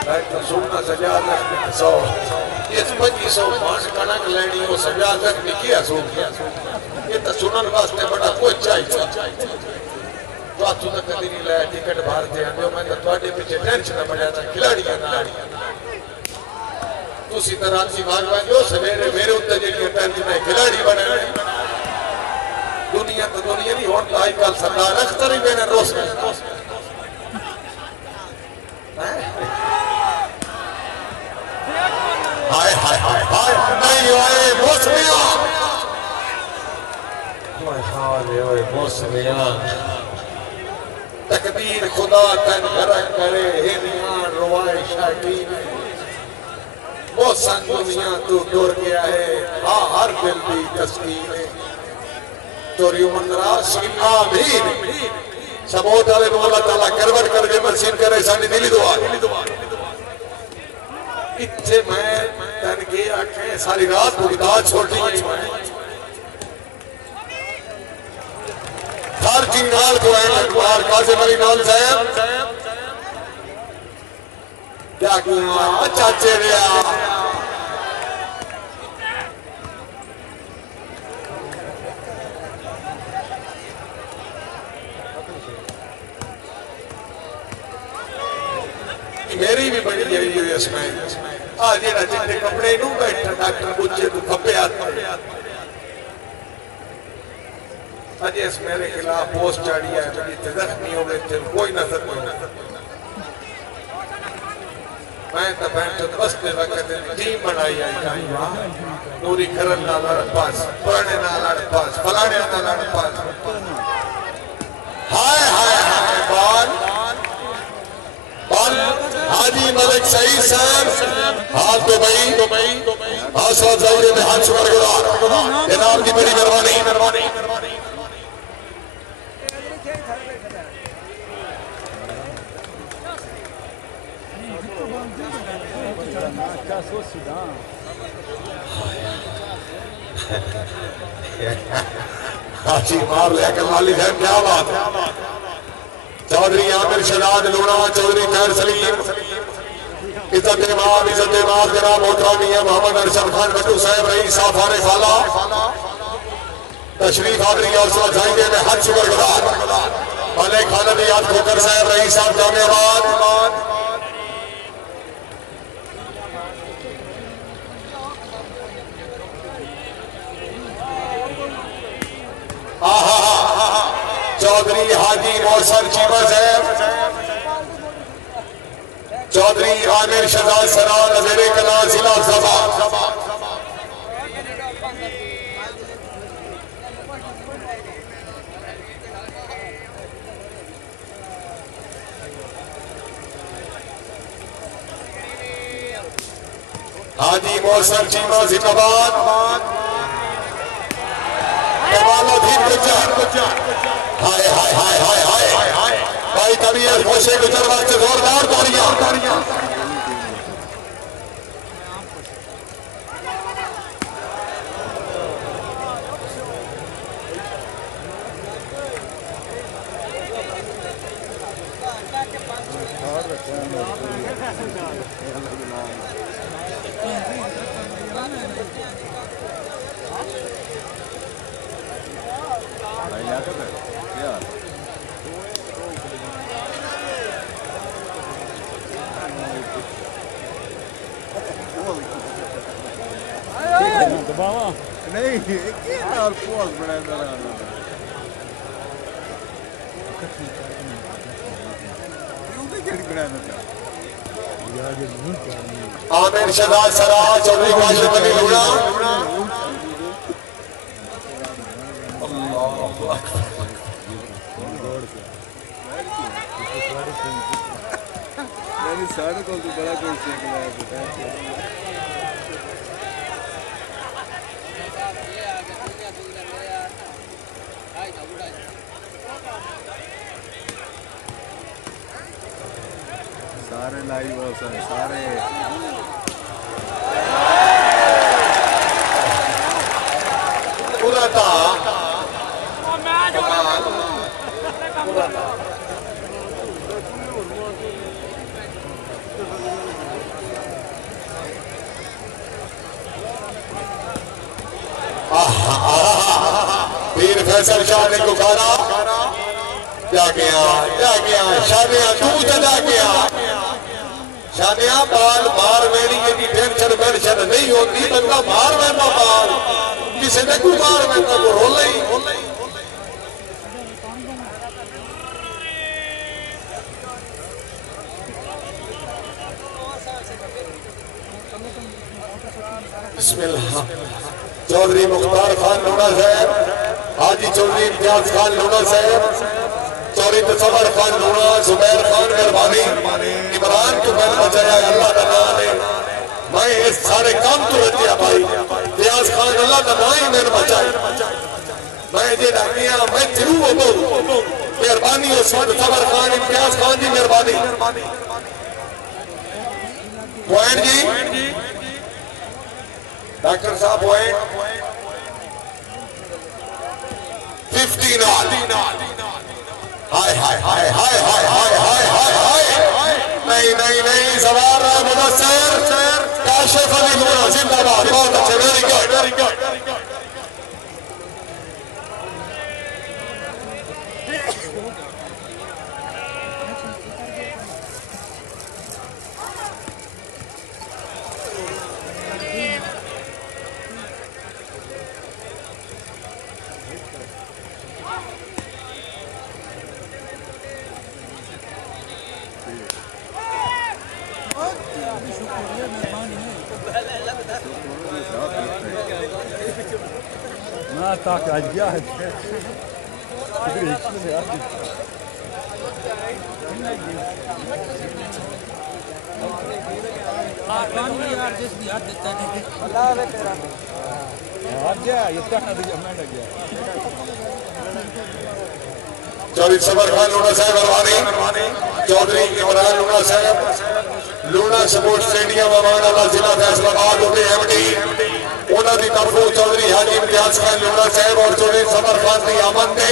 तो सुनना सजा रख 100 ये 2500 पांच कणक लेनी वो सजा रख निकिया सो ये तो सुनन वास्ते बड़ा कुछ चाहिए तो आप तो कभी नहीं लाया टिकट बाहर दे आंदे मैं तो ਤੁਹਾਡੇ पीछे टेंशन पड़ा था खिलाड़ियां ना उसी तरह सी भागवान जो सवेरे मेरे उत्ते जेडी टेंशन है खिलाड़ी बने दुनिया तो दुनिया नहीं होता आजकल सरदार अख्तर ही मैंने रोस हाय हाय हाय हाय नहीं ओए मौसमिया ओए हाय ओए मौसमिया तकदीर खुदा तन गरक करे हे नियान रोए शाकीन वो संग दुनिया तू टूर गया है हाँ हर दिल की तस्कीन है तोरी उमंदरा सिम आमीन सबोत वाले मौला ताला करवट करके मर्सीन करे साडी दिली दुआ इत्थे मैं तन के आखे सारी रात भुगता छोड़ी हर जी नाल को है अखबार कासिम अली नाल साहब क्या किया चाचे रिया मेरी भी बड़ी गई हुई इसमें आज ये जितने कपड़े नू बैठा डॉक्टर बुच्चे तू खपे हाथ आज इस मेरे खिलाफ पोस्ट चढ़ी है तो जितने जख्मी हो गए थे कोई नजर मैं तो बैठ बसते वक्त टीम बनाई आई नूरी खरन ना लड़ पास पुराने ना लड़ पास फलाने ना लड़ पास हाय हाय हाय बाल हाजी मलिक सईद साहब हाथ दुबई आसवा जाऊरे में हाथ शुक्र गुजार जनाब की बड़ी मेहरबानी हाजी मार लेकर वाली है क्या बात है चौधरी आमिर शहजाद लूणा चौधरी खैर सलीम इज्जत इमाम जनाब मोहतरम मियां मोहम्मद अरशद खान बट्टू साहब रईस साफारे फाला तशरीफ हाज़री और जाएंगे में हज शुक्र गुजार मलिक खालिद याद खोकर साहब रईस साहब जामियाबाद चौधरी हाजी मौसर चीमा साहब चौधरी आमिर शहजाद सरार नज़ीरे कला जिला सभा हाजी मौसर चीमा जिंदाबाद हाय हाय हाय हाय हाय हाय भाई तबीयत खोशे गुजर वक्त जोरदार तालियां नहीं क्या पोज बनाया आमिर शहजाद सरार चौधरी काशिम अली लूणा सारे को तो बड़ा कोई सीख रहा है सारे लाइव हो सारे पूरा था मीर फैसल शाह ने पुकारा, जाके आ शानिया, तू तो जाके आ शानिया। बाल मार मैनी की टेंशन मेंशन नहीं होती, बंदा मार मैना बाल किसी ने क्यों मार मैना को रोला ही। बिस्मिल्लाह। चौधरी मुख्तार खान लूणा साहब, हाजी चौधरी इम्तियाज खान लूणा साहब, चौधरी तसव्वुर खान लूणा, जुबैर खान मेहरबानी, इमरान को मैंने बचाया अल्लाह का नाम है। मैं इस सारे काम तो रचिया भाई इम्तियाज खान अल्लाह का नाम ही मैंने बचाया। मैं जे डाकिया मैं थ्रू हो मेहरबानी हो तसव्वुर खान इम्तियाज खान जी मेहरबानी। पॉइंट जी डॉक्टर साहब पॉइंट 15 ऑल। हाय हाय हाय हाय हाय हाय हाय हाय हाय। नहीं नहीं नहीं सवार मुदस्सिर काशिफ अली लूणा जिंदाबाद। बहुत अच्छे, वेरी गुड वेरी गुड। ना ताक आज गया है चौधरी सबर खान लूणा साहब अरवानी, चौधरी इमरान लूणा साहब लूणा स्पोर्ट्स स्टेडियम अमानाबाद जिला फैसलाबाद होते एमडी उन्होंने तरफों चौधरी हाजी इम्तियाज खान लूणा साहब और चौधरी सबर खान की आमद ने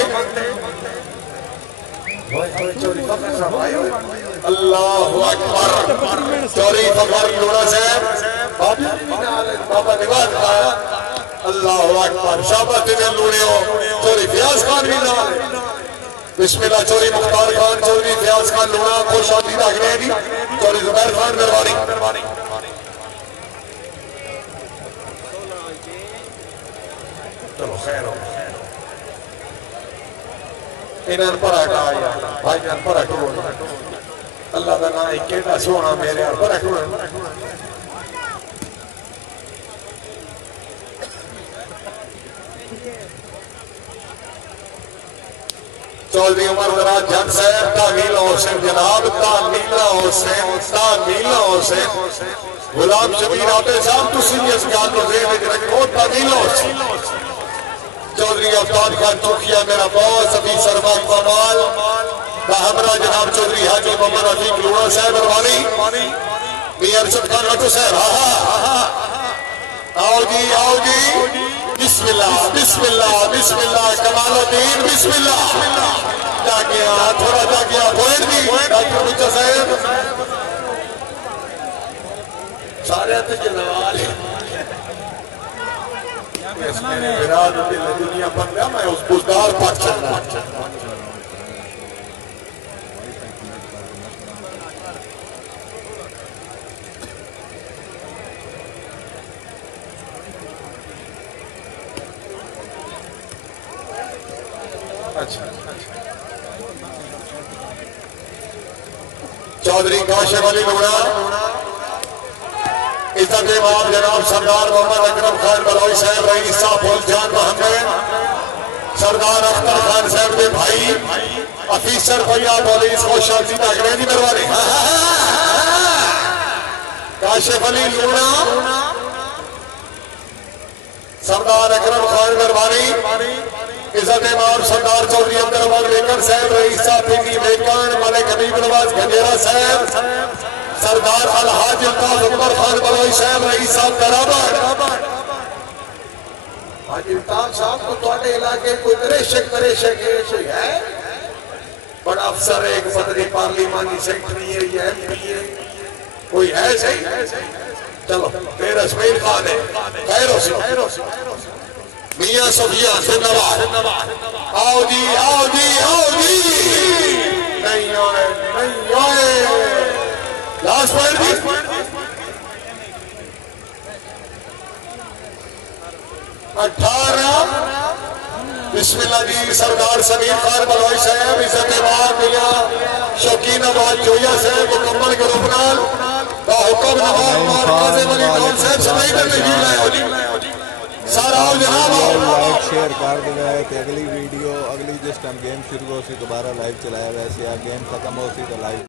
अल्लाहु अकबर। चौधरी फखर लूणा साहब बाबा निवाज खाया अल्लाहु अकबर। शाबाश तेरे लूणे हो। चौधरी फयाज खान भी नाल बिस्मिल्लाह। चौधरी मुख्तार खान चौधरी फयाज खान लूणा खुश आमदीद आखने जी। चौधरी जुबैर खान मेहरबानी। चलो खैर हो इन्हें पर हटा भाई जान पर हटो अल्लाह का नाम एक केड़ा सोना मेरे पर हटो। चौधरी उमर दराज जंग साहब तामीला हुसैन जनाब तामीला हुसैन गुलाम शबीर आते साहब तुम इस गल को जेब में रखो तामीला हुसैन। चौधरी अफ्ताब खान चौकिया मेरा बॉस अभी सरमान कमाल हमरा जनाब चौधरी हाजी मोहम्मद रफीक लूणा साहब अरवानी मियां अरशद खान राठौर साहब। आओ जी बिस्मिल्लाह बिस्मिल्लाह बिस्मिल्लाह कमालुद्दीन बिस्मिल्लाह। जाके थोड़ा जाके पॉइंट भी डॉक्टर मुझा साहब सारे जलवाल दुनिया बन गया। मैं उस बुजदार पर चलना चौधरी काशिफ अली लूणा इज्जत इमाम जनाब सरदार मोहम्मद अकरम खान बलौई साहब रईस साहब फौजदार मोहम्मद सरदार अख्तर खान साहब के भाई अफीसर भैया पुलिस को शादी अंग्रेजी मेहरबानी। काशिफ अली लूणा सरदार अकरम खान मेहरबानी इज्जत इमाम सरदार चौधरी अब्दुल रहमान बेकर साहब रईस साहब पीटी बेकर मलिक हबीब नवाज गंजेरा साहब सरदार अलहाज अब्बास उमर खान बलौई साहब रईस साहब बराबर। हाजी अल्ताफ साहब को ਤੁਹਾਡੇ इलाके कोई दरेशक कोई है बड़ा अफसर है, एक सदरी पार्लिमानी सेक्रेटरी है या एमपी है कोई है सही। चलो मेरा इस्माइल खान है खैर हो मियां सोफिया जिंदाबाद। आओ जी आओ जी आओ जी। नहीं आए नहीं आए। Last point 18। बिस्मिल्लाह जी। सरदार समीर खान बलोच साहब इज्जतबाद मियां शौकीन आबाद जोया साहब मुकम्मल ग्रुप नाल हुक्म नवाब काज़िम अली खान साहब सदाई कर लगी सारा आओ जनाब लाइक शेयर कर देगा। अगली वीडियो अगली जिस टाइम गेम शुरू हो सी दोबारा लाइव चलाया वैसे गेम खत्म हो सी तो लाइव